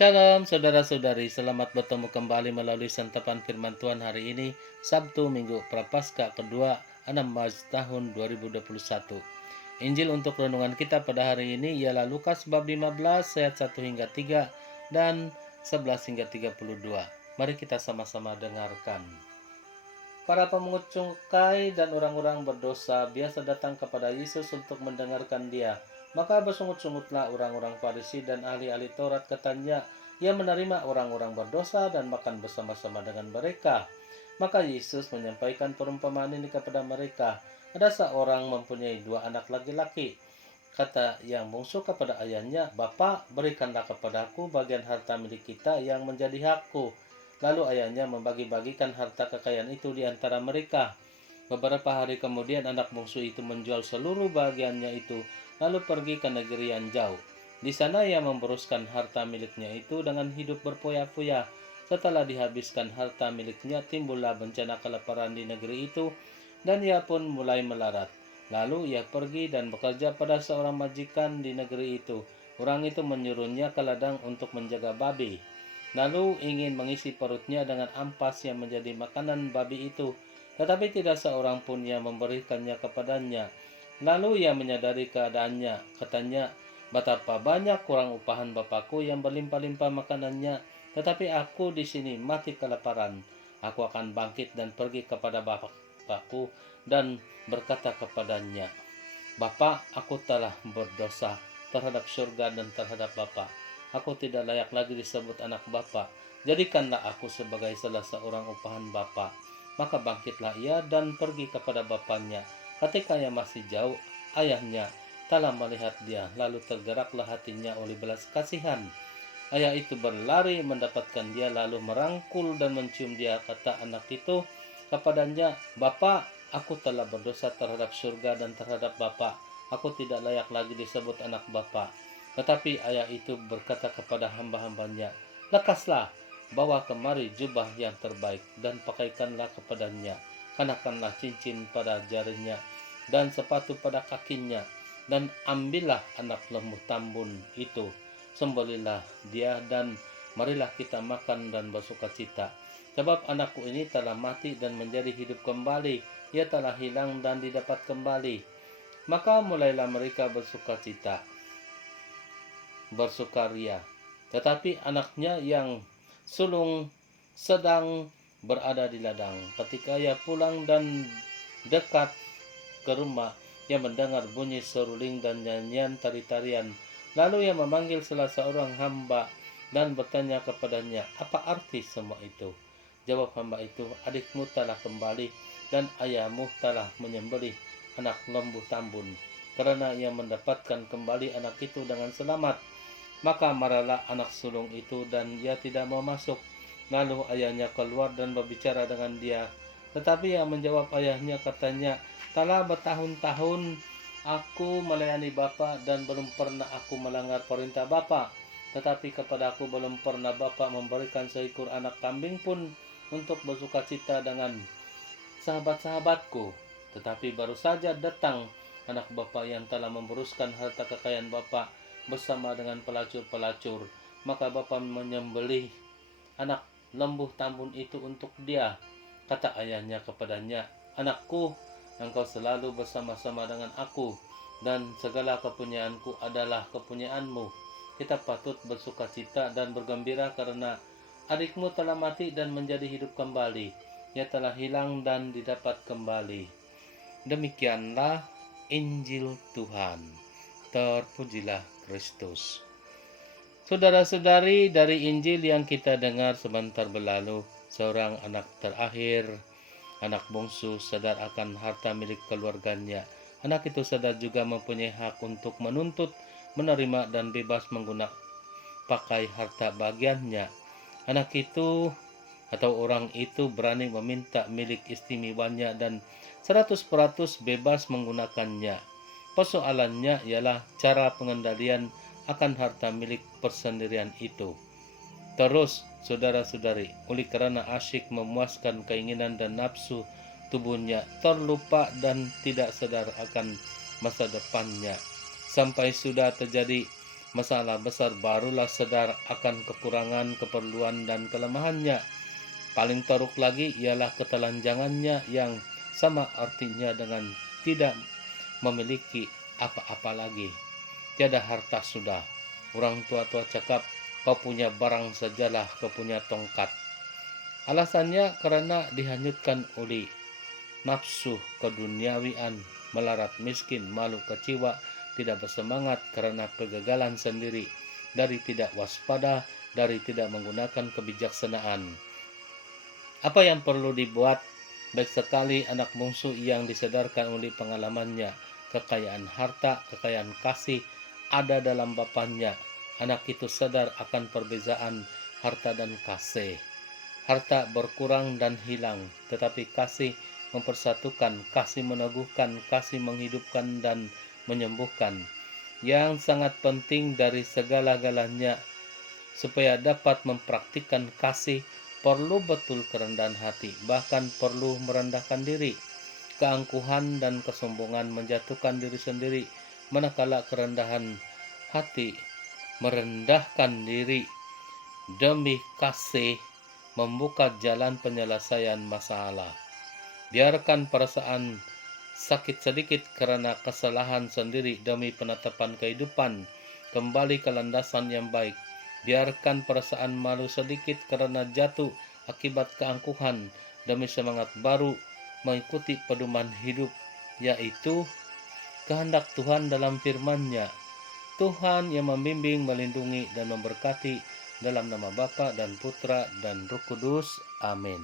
Shalom saudara-saudari, selamat bertemu kembali melalui santapan firman Tuhan hari ini, Sabtu Minggu Prapaskah kedua 6 Maret tahun 2021. Injil untuk renungan kita pada hari ini ialah Lukas bab 15 ayat 1 hingga 3 dan 11 hingga 32. Mari kita sama-sama dengarkan. Para pemungut cukai dan orang-orang berdosa biasa datang kepada Yesus untuk mendengarkan Dia. Maka bersungut-sungutlah orang-orang Farisi dan ahli-ahli Taurat, katanya, Ia menerima orang-orang berdosa dan makan bersama-sama dengan mereka. Maka Yesus menyampaikan perumpamaan ini kepada mereka. Ada seorang mempunyai 2 anak laki-laki. Kata yang bungsu kepada ayahnya, Bapa, berikanlah kepadaku bagian harta milik kita yang menjadi hakku. Lalu ayahnya membagi-bagikan harta kekayaan itu di antara mereka. Beberapa hari kemudian anak bungsu itu menjual seluruh bagiannya itu, lalu pergi ke negeri yang jauh. Di sana ia memboroskan harta miliknya itu dengan hidup berfoya-foya. Setelah dihabiskan harta miliknya, timbullah bencana kelaparan di negeri itu, dan ia pun mulai melarat. Lalu ia pergi dan bekerja pada seorang majikan di negeri itu. Orang itu menyuruhnya ke ladang untuk menjaga babi. Lalu ingin mengisi perutnya dengan ampas yang menjadi makanan babi itu, tetapi tidak seorang pun yang memberikannya kepadanya. Lalu ia menyadari keadaannya, katanya, betapa banyak kurang upahan bapakku yang berlimpah-limpah makanannya, tetapi aku di sini mati kelaparan. Aku akan bangkit dan pergi kepada bapakku dan berkata kepadanya, Bapa, aku telah berdosa terhadap surga dan terhadap Bapa. Aku tidak layak lagi disebut anak Bapa. Jadikanlah aku sebagai salah seorang upahan Bapa. Maka bangkitlah ia dan pergi kepada bapaknya. Ketika ia masih jauh, ayahnya telah melihat dia, lalu tergeraklah hatinya oleh belas kasihan. Ayah itu berlari mendapatkan dia, lalu merangkul dan mencium dia. Kata anak itu kepadanya, Bapa, aku telah berdosa terhadap surga dan terhadap Bapa. Aku tidak layak lagi disebut anak Bapa. Tetapi ayah itu berkata kepada hamba-hambanya, lekaslah, bawa kemari jubah yang terbaik dan pakaikanlah kepadanya. Kenakanlah cincin pada jarinya dan sepatu pada kakinya, dan ambillah anak lembu tambun itu, sembelilah dia, dan marilah kita makan dan bersukacita. Sebab anakku ini telah mati dan menjadi hidup kembali, ia telah hilang dan didapat kembali. Maka mulailah mereka bersukaria. Tetapi anaknya yang sulung sedang berada di ladang. Ketika ia pulang dan dekat ke rumah, ia mendengar bunyi seruling dan nyanyian tari-tarian. Lalu ia memanggil salah seorang hamba dan bertanya kepadanya, apa arti semua itu? Jawab hamba itu, adikmu telah kembali dan ayahmu telah menyembelih anak lembu tambun, karena ia mendapatkan kembali anak itu dengan selamat. Maka marahlah anak sulung itu dan ia tidak mau masuk. Lalu ayahnya keluar dan berbicara dengan dia. Tetapi ia menjawab ayahnya, katanya, telah bertahun-tahun aku melayani Bapa dan belum pernah aku melanggar perintah Bapa. Tetapi kepada aku belum pernah Bapa memberikan seekor anak kambing pun untuk bersukacita dengan sahabat-sahabatku. Tetapi baru saja datang anak Bapa yang telah memboroskan harta kekayaan Bapa bersama dengan pelacur-pelacur. Maka Bapa menyembelih anak lembu tambun itu untuk dia. Kata ayahnya kepadanya, anakku, engkau selalu bersama-sama dengan aku, dan segala kepunyaanku adalah kepunyaanmu. Kita patut bersukacita dan bergembira karena adikmu telah mati dan menjadi hidup kembali. Ia telah hilang dan didapat kembali. Demikianlah Injil Tuhan. Terpujilah Kristus. Saudara-saudari, dari Injil yang kita dengar sebentar berlalu, seorang anak terakhir, anak bungsu, sadar akan harta milik keluarganya. Anak itu sadar juga mempunyai hak untuk menuntut, menerima, dan bebas menggunakan pakai harta bagiannya. Anak itu atau orang itu berani meminta milik istimewanya dan 100% bebas menggunakannya. Persoalannya ialah cara pengendalian akan harta milik persendirian itu. Terus, saudara-saudari, oleh karena asyik memuaskan keinginan dan nafsu tubuhnya, terlupa dan tidak sadar akan masa depannya. Sampai sudah terjadi masalah besar barulah sadar akan kekurangan, keperluan, dan kelemahannya. Paling teruk lagi ialah ketelanjangannya yang sama artinya dengan tidak memiliki apa-apa lagi. Tiada harta sudah. Orang tua-tua cakap, kau punya barang sajalah, kau punya tongkat. Alasannya karena dihanyutkan oleh nafsu keduniawian, melarat miskin, malu kecewa, tidak bersemangat karena kegagalan sendiri, dari tidak waspada, dari tidak menggunakan kebijaksanaan. Apa yang perlu dibuat? Baik sekali anak bungsu yang disadarkan oleh pengalamannya, kekayaan harta, kekayaan kasih ada dalam bapaknya. Anak itu sadar akan perbezaan harta dan kasih. Harta berkurang dan hilang, tetapi kasih mempersatukan, kasih meneguhkan, kasih menghidupkan dan menyembuhkan. Yang sangat penting dari segala-galanya, supaya dapat mempraktikkan kasih, perlu betul kerendahan hati, bahkan perlu merendahkan diri. Keangkuhan dan kesombongan menjatuhkan diri sendiri, manakala kerendahan hati merendahkan diri demi kasih membuka jalan penyelesaian masalah. Biarkan perasaan sakit sedikit karena kesalahan sendiri demi penetapan kehidupan kembali ke landasan yang baik. Biarkan perasaan malu sedikit karena jatuh akibat keangkuhan demi semangat baru mengikuti pedoman hidup, yaitu kehendak Tuhan dalam firman-Nya. Tuhan yang membimbing, melindungi, dan memberkati, dalam nama Bapa dan Putra dan Roh Kudus. Amin.